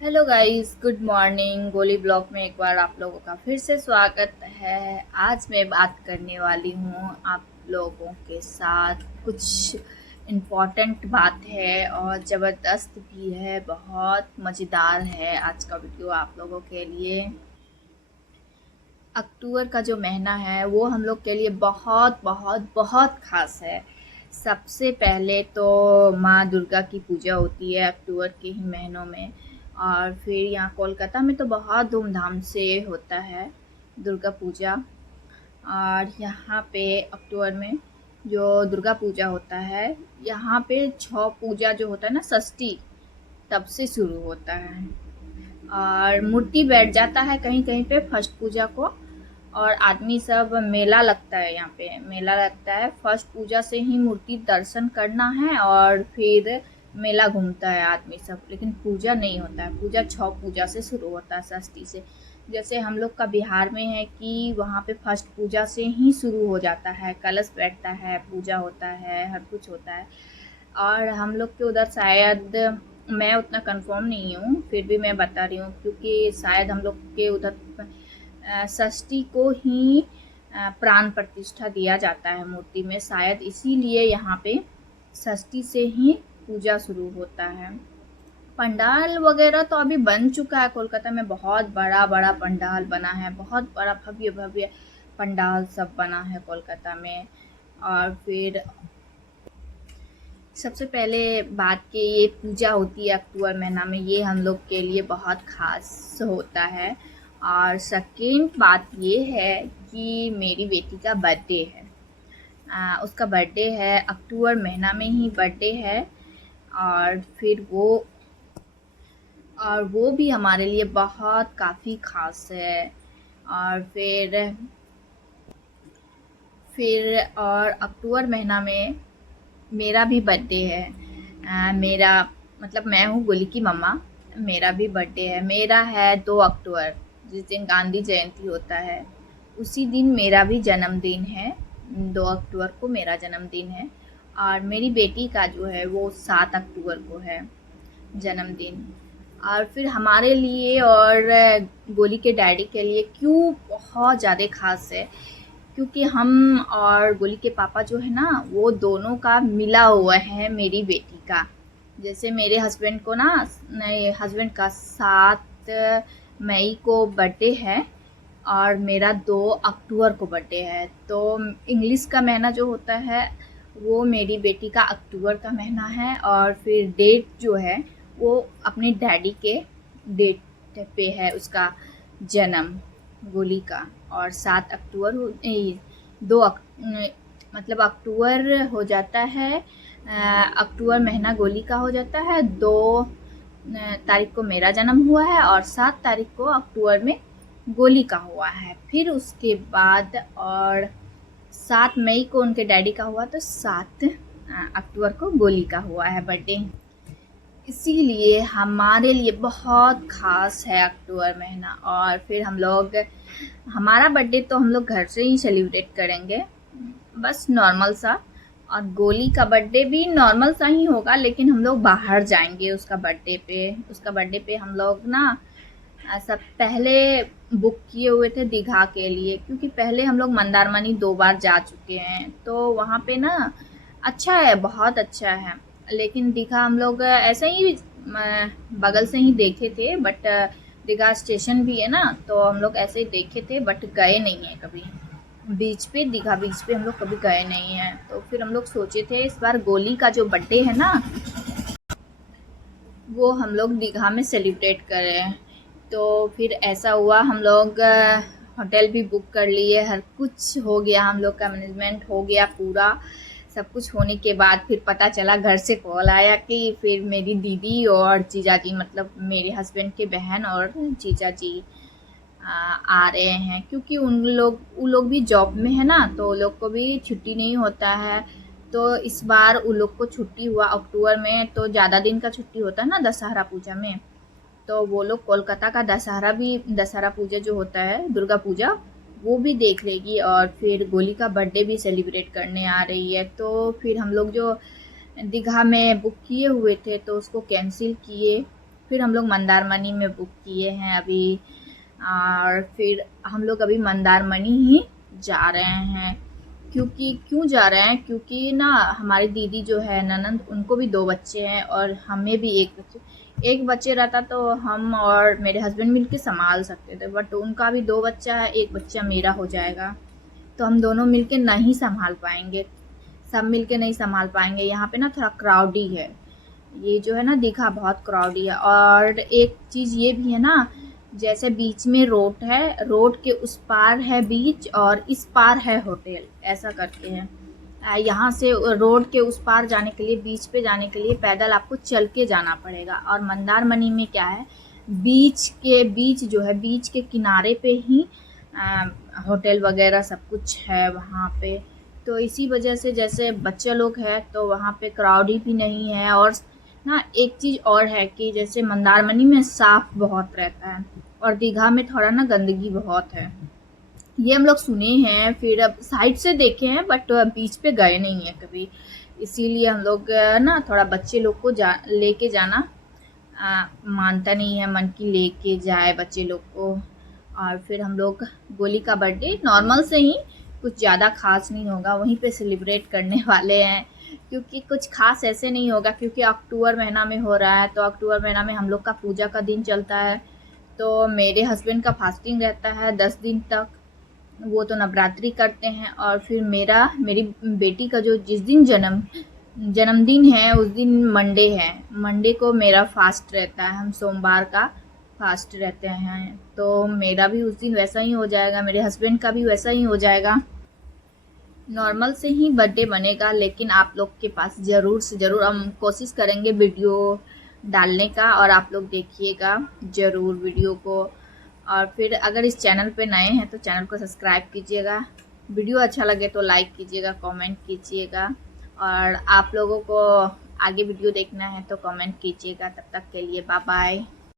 Hello guys, good morning. गोली blog में एक बार आप लोगों का फिर से स्वागत है। आज मैं बात करने वाली हूँ आप लोगों के साथ। कुछ इम्पोर्टेंट बात है और ज़बरदस्त भी है, बहुत मज़ेदार है आज का वीडियो आप लोगों के लिए। अक्टूबर का जो महीना है वो हम लोग के लिए बहुत बहुत बहुत ख़ास है। सबसे पहले तो माँ दुर्गा की पूजा होती है अक्टूबर के ही महीनों में। और फिर यहाँ कोलकाता में तो बहुत धूमधाम से होता है दुर्गा पूजा। और यहाँ पे अक्टूबर में जो दुर्गा पूजा होता है, यहाँ पे छठ पूजा जो होता है ना, षष्ठी, तब से शुरू होता है। और मूर्ति बैठ जाता है कहीं कहीं पे फर्स्ट पूजा को। और आदमी सब, मेला लगता है, यहाँ पे मेला लगता है। फर्स्ट पूजा से ही मूर्ति दर्शन करना है और फिर मेला घूमता है आदमी सब, लेकिन पूजा नहीं होता है। पूजा छठ पूजा से शुरू होता है, षष्ठी से। जैसे हम लोग का बिहार में है कि वहाँ पे फर्स्ट पूजा से ही शुरू हो जाता है, कलश बैठता है, पूजा होता है, हर कुछ होता है। और हम लोग के उधर शायद, मैं उतना कंफर्म नहीं हूँ, फिर भी मैं बता रही हूँ क्योंकि शायद हम लोग के उधर षष्ठी को ही प्राण प्रतिष्ठा दिया जाता है मूर्ति में, शायद इसीलिए यहाँ पे षष्ठी से ही पूजा शुरू होता है। पंडाल वगैरह तो अभी बन चुका है कोलकाता में, बहुत बड़ा बड़ा पंडाल बना है, बहुत बड़ा भव्य भव्य पंडाल सब बना है कोलकाता में। और फिर सबसे पहले बात की, ये पूजा होती है अक्टूबर महीना में, ये हम लोग के लिए बहुत ख़ास होता है। और सेकेंड बात ये है कि मेरी बेटी का बर्थडे है। उसका बर्थडे है अक्टूबर महीना में ही बर्थडे है। और फिर वो भी हमारे लिए बहुत काफ़ी ख़ास है। और फिर और अक्टूबर महीना में मेरा भी बर्थडे है। मेरा मतलब मैं हूँ गोली की मम्मा, मेरा भी बर्थडे है। मेरा है 2 अक्टूबर, जिस दिन गांधी जयंती होता है, उसी दिन मेरा भी जन्मदिन है। 2 अक्टूबर को मेरा जन्मदिन है। और मेरी बेटी का जो है वो 7 अक्टूबर को है जन्मदिन। और फिर हमारे लिए और गोली के डैडी के लिए क्यों बहुत ज़्यादा खास है, क्योंकि हम और गोली के पापा जो है ना, वो दोनों का मिला हुआ है मेरी बेटी का। जैसे मेरे हस्बैंड को ना, नहीं, हस्बैंड का 7 मई को बर्थडे है और मेरा 2 अक्टूबर को बर्थडे है। तो इंग्लिश का महीना जो होता है वो मेरी बेटी का अक्टूबर का महीना है। और फिर डेट जो है वो अपने डैडी के डेट पे है उसका जन्म, गोली का। और 7 अक्टूबर मतलब अक्टूबर हो जाता है। अक्टूबर महीना गोली का हो जाता है। 2 तारीख को मेरा जन्म हुआ है और 7 तारीख को अक्टूबर में गोली का हुआ है। फिर उसके बाद और 7 मई को उनके डैडी का हुआ, तो 7 अक्टूबर को गोली का हुआ है बर्थडे। इसीलिए हमारे लिए बहुत ख़ास है अक्टूबर महीना। और फिर हम लोग, हमारा बर्थडे तो हम लोग घर से ही सेलिब्रेट करेंगे, बस नॉर्मल सा। और गोली का बर्थडे भी नॉर्मल सा ही होगा, लेकिन हम लोग बाहर जाएंगे उसका बर्थडे पे हम लोग ना, सब पहले बुक किए हुए थे दीघा के लिए, क्योंकि पहले हम लोग मंदारमनी 2 बार जा चुके हैं, तो वहाँ पे ना अच्छा है, बहुत अच्छा है। लेकिन दीघा हम लोग ऐसे ही बगल से ही देखे थे, बट दीघा स्टेशन भी है ना, तो हम लोग ऐसे ही देखे थे, बट गए नहीं हैं कभी बीच पे। दीघा बीच पे हम लोग कभी गए नहीं हैं। तो फिर हम लोग सोचे थे इस बार गोली का जो बर्थडे है ना, वो हम लोग दीघा में सेलिब्रेट करें। तो फिर ऐसा हुआ, हम लोग होटल भी बुक कर लिए, हर कुछ हो गया, हम लोग का मैनेजमेंट हो गया पूरा। सब कुछ होने के बाद फिर पता चला, घर से कॉल आया कि फिर मेरी दीदी और जीजा जी, मतलब मेरे हस्बैंड के बहन और जीजा जी आ रहे हैं, क्योंकि उन लोग भी जॉब में है ना, तो उन लोग को भी छुट्टी नहीं होता है। तो इस बार उन लोग को छुट्टी हुआ अक्टूबर में, तो ज़्यादा दिन का छुट्टी होता है ना दशहरा पूजा में, तो वो लोग कोलकाता का दशहरा पूजा जो होता है, दुर्गा पूजा, वो भी देख लेगी। और फिर गोली का बर्थडे भी सेलिब्रेट करने आ रही है। तो फिर हम लोग जो दीघा में बुक किए हुए थे तो उसको कैंसिल किए, फिर हम लोग मंदारमनी में बुक किए हैं अभी, और फिर हम लोग अभी मंदारमनी ही जा रहे हैं। क्यों जा रहे हैं, क्योंकि ना हमारी दीदी जो है ननंद, उनको भी 2 बच्चे हैं और हमें भी एक बच्चे रहता तो हम और मेरे हस्बैंड मिलके संभाल सकते थे, बट उनका भी 2 बच्चा है, एक बच्चा मेरा हो जाएगा, तो हम दोनों मिलके नहीं संभाल पाएंगे, सब मिलके नहीं संभाल पाएंगे। यहाँ पे ना थोड़ा क्राउडी है, ये जो है ना दीघा बहुत क्राउडी है। और एक चीज़ ये भी है ना, जैसे बीच में रोड है, रोड के उस पार है बीच और इस पार है होटल, ऐसा करके है। यहाँ से रोड के उस पार जाने के लिए, बीच पे जाने के लिए पैदल आपको चल के जाना पड़ेगा। और मंदारमनी में क्या है, बीच जो है, बीच के किनारे पे ही होटल वगैरह सब कुछ है वहाँ पे। तो इसी वजह से जैसे बच्चे लोग हैं तो वहाँ पे क्राउडी भी नहीं है। और ना एक चीज़ और है कि जैसे मंदारमनी में साफ बहुत रहता है और दीघा में थोड़ा ना गंदगी बहुत है, ये हम लोग सुने हैं, फिर अब साइड से देखे हैं, बट बीच पे गए नहीं है कभी। इसीलिए हम लोग ना थोड़ा बच्चे लोग को लेके जाना मानता नहीं है, मन की लेके जाए बच्चे लोग को। और फिर हम लोग गोली का बर्थडे नॉर्मल से ही, कुछ ज़्यादा खास नहीं होगा, वहीं पे सेलिब्रेट करने वाले हैं, क्योंकि कुछ खास ऐसे नहीं होगा, क्योंकि अक्टूबर महीना में हो रहा है। तो अक्टूबर महीना में हम लोग का पूजा का दिन चलता है, तो मेरे हस्बैंड का फास्टिंग रहता है 10 दिन तक, वो तो नवरात्रि करते हैं। और फिर मेरी बेटी का जो जिस दिन जन्मदिन है उस दिन मंडे है, मंडे को मेरा फास्ट रहता है, हम सोमवार का फास्ट रहते हैं, तो मेरा भी उस दिन वैसा ही हो जाएगा, मेरे हस्बैंड का भी वैसा ही हो जाएगा। नॉर्मल से ही बर्थडे बनेगा, लेकिन आप लोग के पास ज़रूर से ज़रूर हम कोशिश करेंगे वीडियो डालने का, और आप लोग देखिएगा ज़रूर वीडियो को। और फिर अगर इस चैनल पे नए हैं तो चैनल को सब्सक्राइब कीजिएगा, वीडियो अच्छा लगे तो लाइक कीजिएगा, कमेंट कीजिएगा, और आप लोगों को आगे वीडियो देखना है तो कमेंट कीजिएगा। तब तक के लिए बाय बाय।